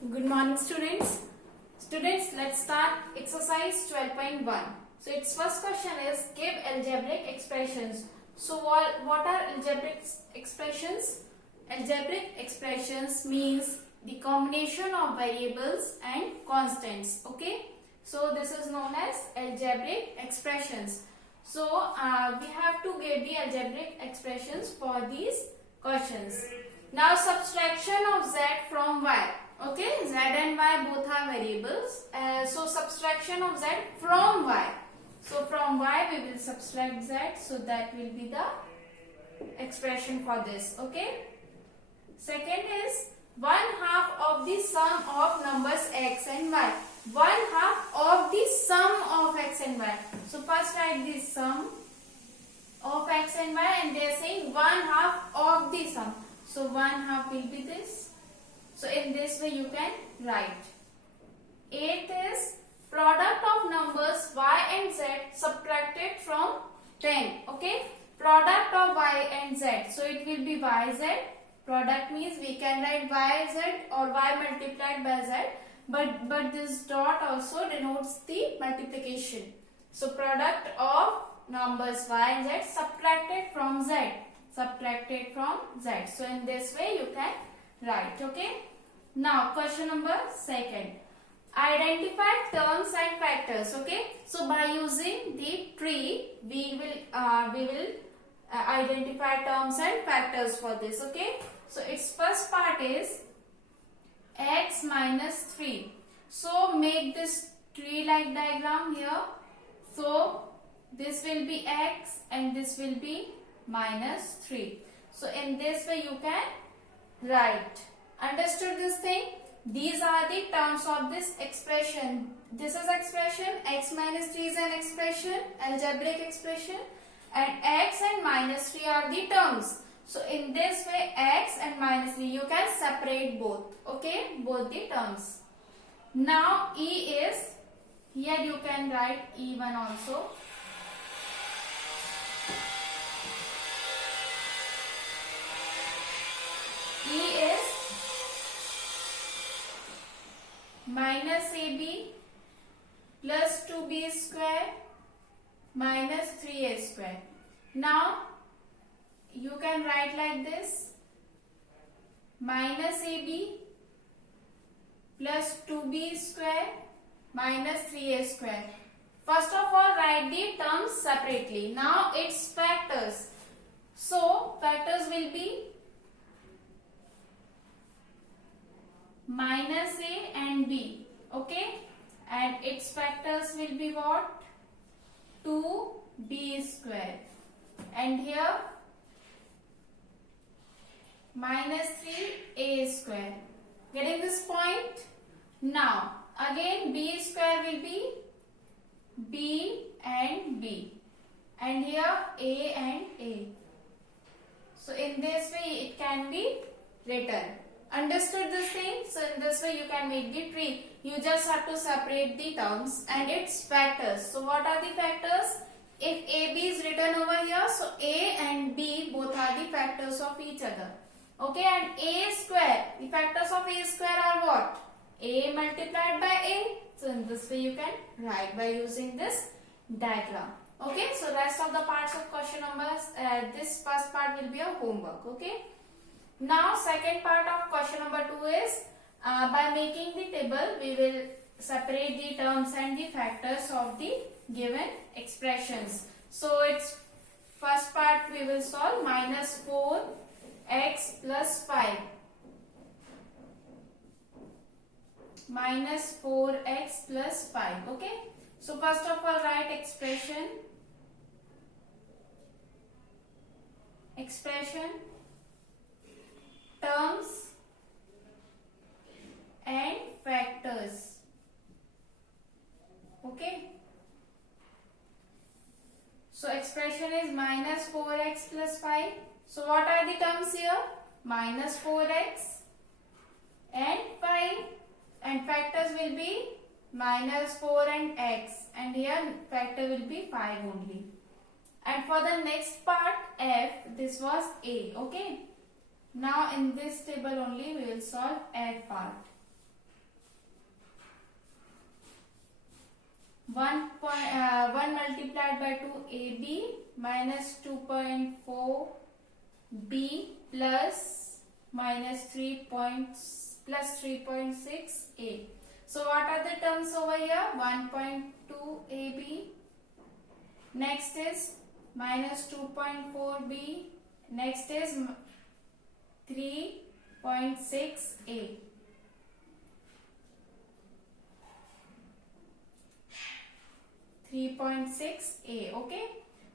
Good morning, students. Students, let's start exercise 12.1. So its first question is give algebraic expressions. So what are algebraic expressions? Algebraic expressions means the combination of variables and constants. Okay. So this is known as algebraic expressions. So we have to get the algebraic expressions for these questions. Now subtraction of z from y. Okay, z and y both are variables. So subtraction of z from y. So from y we will subtract z. So that will be the expression for this. Okay. Second is 1/2 of the sum of numbers x and y. 1/2 of the sum of x and y. So first write the sum of x and y, and they are saying 1/2 of the sum. So 1/2 will be this. So in this way you can write. Eighth is product of numbers y and z subtracted from 10. Okay. Product of y and z. So it will be yz. Product means we can write yz or y multiplied by z. But this dot also denotes the multiplication. So product of numbers y and z subtracted from z. Subtracted from z. So in this way you can write. Okay. Now question number second. Identify terms and factors. Okay. So by using the tree we will identify terms and factors for this. Okay. So its first part is x minus 3. So make this tree-like diagram here. So this will be x and this will be minus 3. So in this way you can write. Understood this thing? These are the terms of this expression. This is expression. X minus 3 is an expression, algebraic expression, and x and minus 3 are the terms. So in this way x and minus 3 you can separate both. Okay, both the terms. Now E is, here you can write E1 also. E is minus AB plus 2B square minus 3A square. Now you can write like this: minus AB plus 2B square minus 3A square. First of all write the terms separately. Now its factors. So factors will be minus A and B. Okay. And its factors will be what? 2B square. And here minus 3A square. Getting this point? Now again B square will be B and B. And here A and A. So in this way it can be written. Understood this thing? So in this way you can make the tree. You just have to separate the terms and its factors. So what are the factors? If AB is written over here, so A and B both are the factors of each other. Okay, and A square, the factors of A square are what? A multiplied by A. So in this way you can write by using this diagram. Okay, so rest of the parts of question numbers, this first part will be a homework. Okay. Now second part of question number 2 is by making the table we will separate the terms and the factors of the given expressions. So its first part we will solve minus 4x plus 5. Minus 4x plus 5. Okay. So first of all write expression. Terms and factors. Okay. So expression is minus 4x plus 5. So what are the terms here? Minus 4x and 5. And factors will be minus 4 and x. And here factor will be 5 only. And for the next part F, this was A. Okay. Now in this table only we will solve F part. 1 multiplied by 2 AB minus 2.4 B plus minus 3.6 A. So what are the terms over here? 1.2 AB. Next is minus 2.4 B. Next is 3.6 A. 3.6 A. Okay.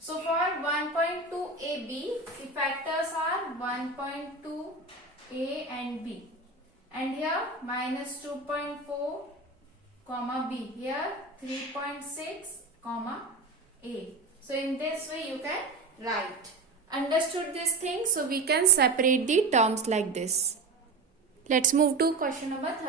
So for 1.2 AB, the factors are 1.2 A and B. And here minus 2.4 comma B. Here 3.6 comma A. So in this way you can write. Understood this thing? So we can separate the terms like this. Let's move to question number 3.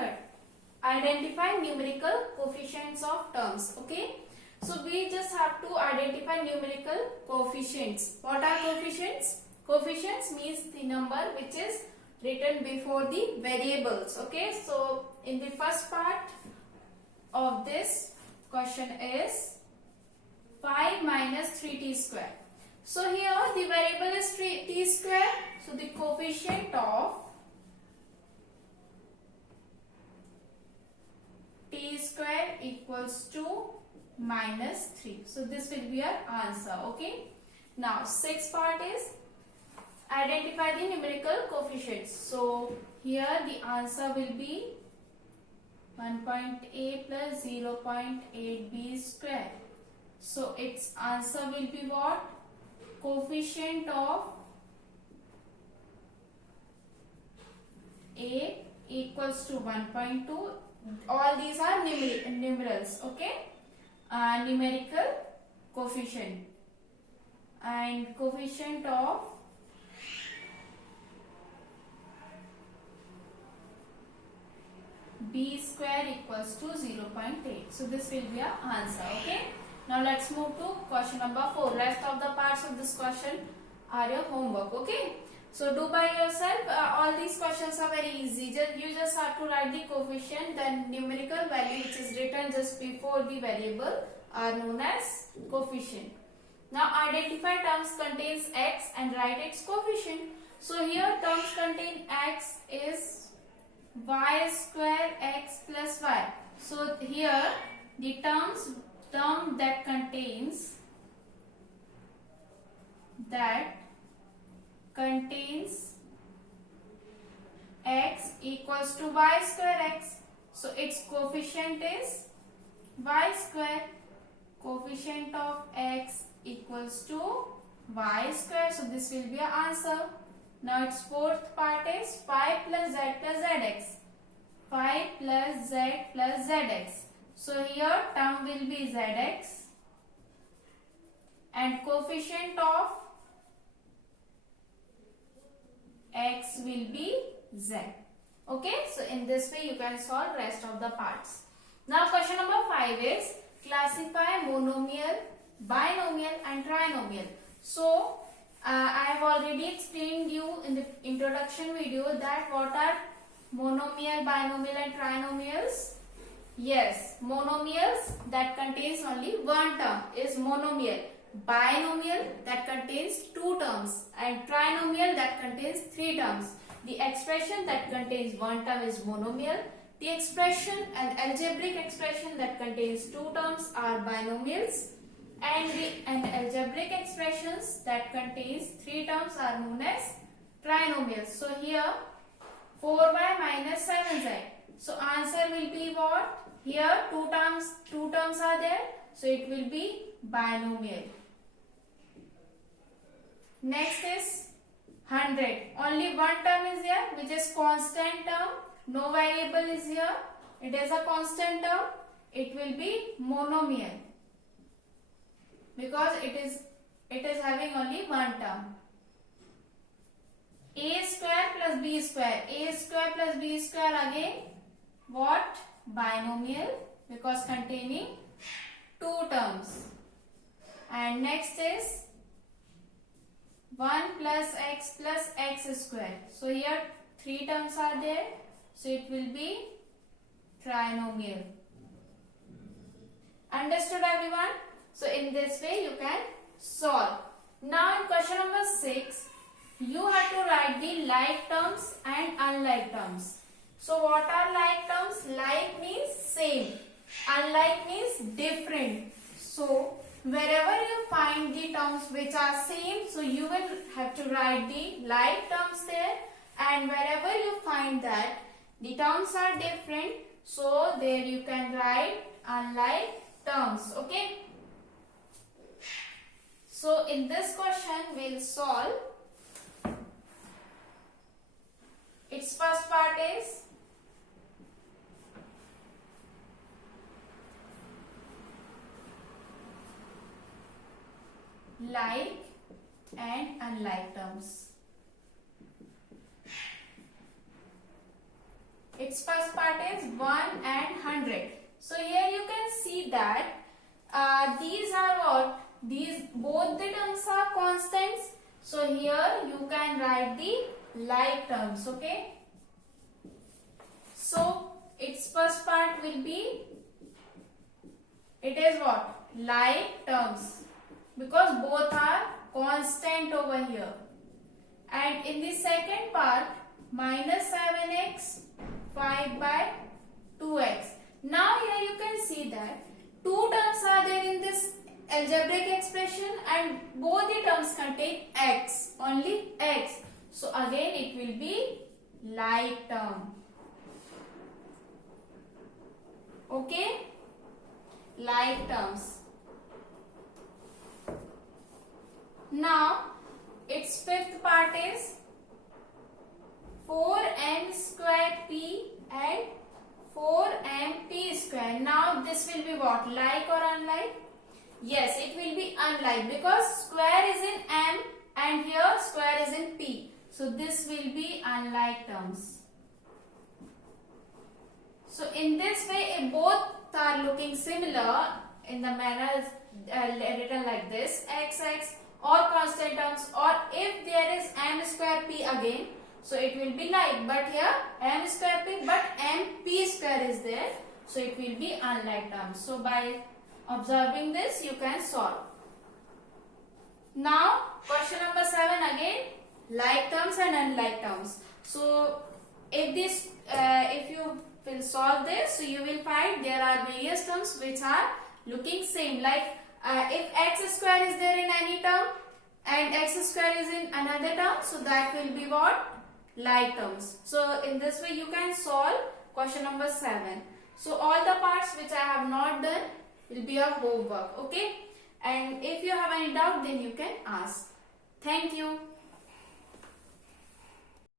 Identify numerical coefficients of terms. Okay. So we just have to identify numerical coefficients. What are coefficients? Coefficients means the number which is written before the variables. Okay. So in the first part of this question is 5 minus 3t square. So here the variable is t square. So the coefficient of t square equals to minus 3. So this will be our answer. Okay. Now sixth part is identify the numerical coefficients. So here the answer will be 1.a plus 0.8b square. So its answer will be what? Coefficient of a equals to 1.2. All these are numerals. Okay. Numerical coefficient, and coefficient of b square equals to 0.8. So this will be our answer. Okay. Now let's move to question number 4. Rest of the parts of this question are your homework. Okay. So do by yourself. All these questions are very easy. You just have to write the coefficient, then numerical value which is written just before the variable are known as coefficient. Now identify terms contains x and write its coefficient. So here terms contain x is y square x plus y. So here the term that contains x equals to y square x. So its coefficient is y square. Coefficient of x equals to y square. So this will be our answer. Now its fourth part is 5 plus z plus zx. 5 plus z plus zx. So here term will be zx and coefficient of x will be z. Okay. So in this way you can solve rest of the parts. Now question number 5 is classify monomial, binomial and trinomial. So I have already explained you in the introduction video that what are monomial, binomial and trinomials. Yes, monomials that contains only one term is monomial. Binomial that contains two terms and trinomial that contains three terms. The expression that contains one term is monomial. The expression, an algebraic expression that contains two terms are binomials, and algebraic expressions that contains three terms are known as trinomials. So here 4y minus 7z. So answer will be what? Here two terms are there. So it will be binomial. Next is 100. Only one term is here which is constant term. No variable is here. It is a constant term. It will be monomial because it is having only one term. A square plus b square. A square plus b square again what? Binomial because containing two terms. And next is 1 plus x square. So here three terms are there. So it will be trinomial. Understood everyone? So in this way you can solve. Now in question number 6, you have to write the like terms and unlike terms. So what are like terms? Like means same, unlike means different. So wherever you find the terms which are same, so you will have to write the like terms there, and wherever you find that the terms are different, so there you can write unlike terms. Okay. So in this question we'll solve. Its first part is like and unlike terms. Its first part is 1 and 100. So here you can see that these are what? These both the terms are constants. So here you can write the like terms. Okay. So its first part will be, it is what? Like terms, because both are constant over here. And in the second part, minus 7x 5 by 2x. Now here you can see that two terms are there in this algebraic expression and both the terms contain x, only x. So again it will be like term. Okay, like terms. Now its fifth part is 4m square p and 4mp square. Now this will be what? Like or unlike? Yes, it will be unlike, because square is in m and here square is in p. So this will be unlike terms. So in this way, if both are looking similar in the manner written like this, xx or constant terms, or if there is m square p again, so it will be like. But here m square p, but mp square is there, so it will be unlike terms. So by observing this, you can solve. Now question number 7 again, like terms and unlike terms. So if you will solve this, so you will find there are various terms which are looking same. Like if x square is there in any term and x square is in another term, so that will be what? Like terms. So in this way you can solve question number 7. So all the parts which I have not done will be your homework. Okay, and if you have any doubt, then you can ask. Thank you.